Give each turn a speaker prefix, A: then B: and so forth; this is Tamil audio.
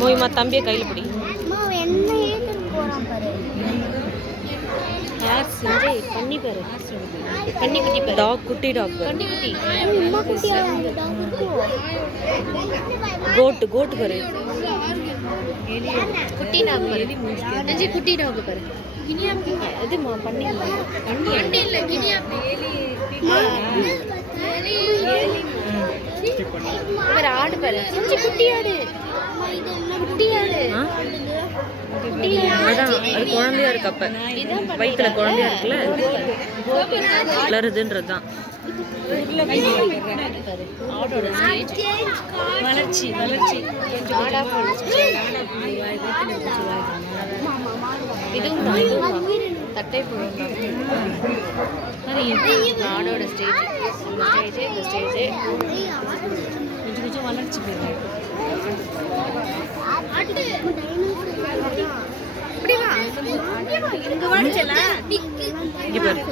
A: மோய்மா தம்பியை கையில் பிடி.
B: அம்மா என்ன ஏத்துட்டு போறான் பாரு
A: யார் செஞ்சு பண்ணி பாரு. பண்ணி குட்டி பாரு. டாக் குட்டி டாக் பண்ணி குட்டி.
B: அம்மா குட்டியா? டாக் இருக்கோ
A: கோட்டு கோட்டு பாரு.
C: குட்டி டாக் பாரு. நெஞ்சு குட்டி டாக் பாரு.
A: எதுமா பண்ணி? பண்ணி.
C: இல்ல கினியா பாரு ஆடு பாரு நெஞ்சு குட்டி ஆடு குட்டி ஆடு
A: ஆ? அதான் அது குழந்தையா இருக்கு அப்ப வயிற்றுல குழந்தையா இருக்குல்ல? வளருதுன்றது தான் வளர்ச்சி வளர்ச்சி.
C: இதுவும் தட்டை போடும் ஆடோட ஸ்டேஜ் இந்த ஸ்டேஜ் இந்த ஸ்டேஜ் இங்க வாடிச்சல
A: இங்க பாரு.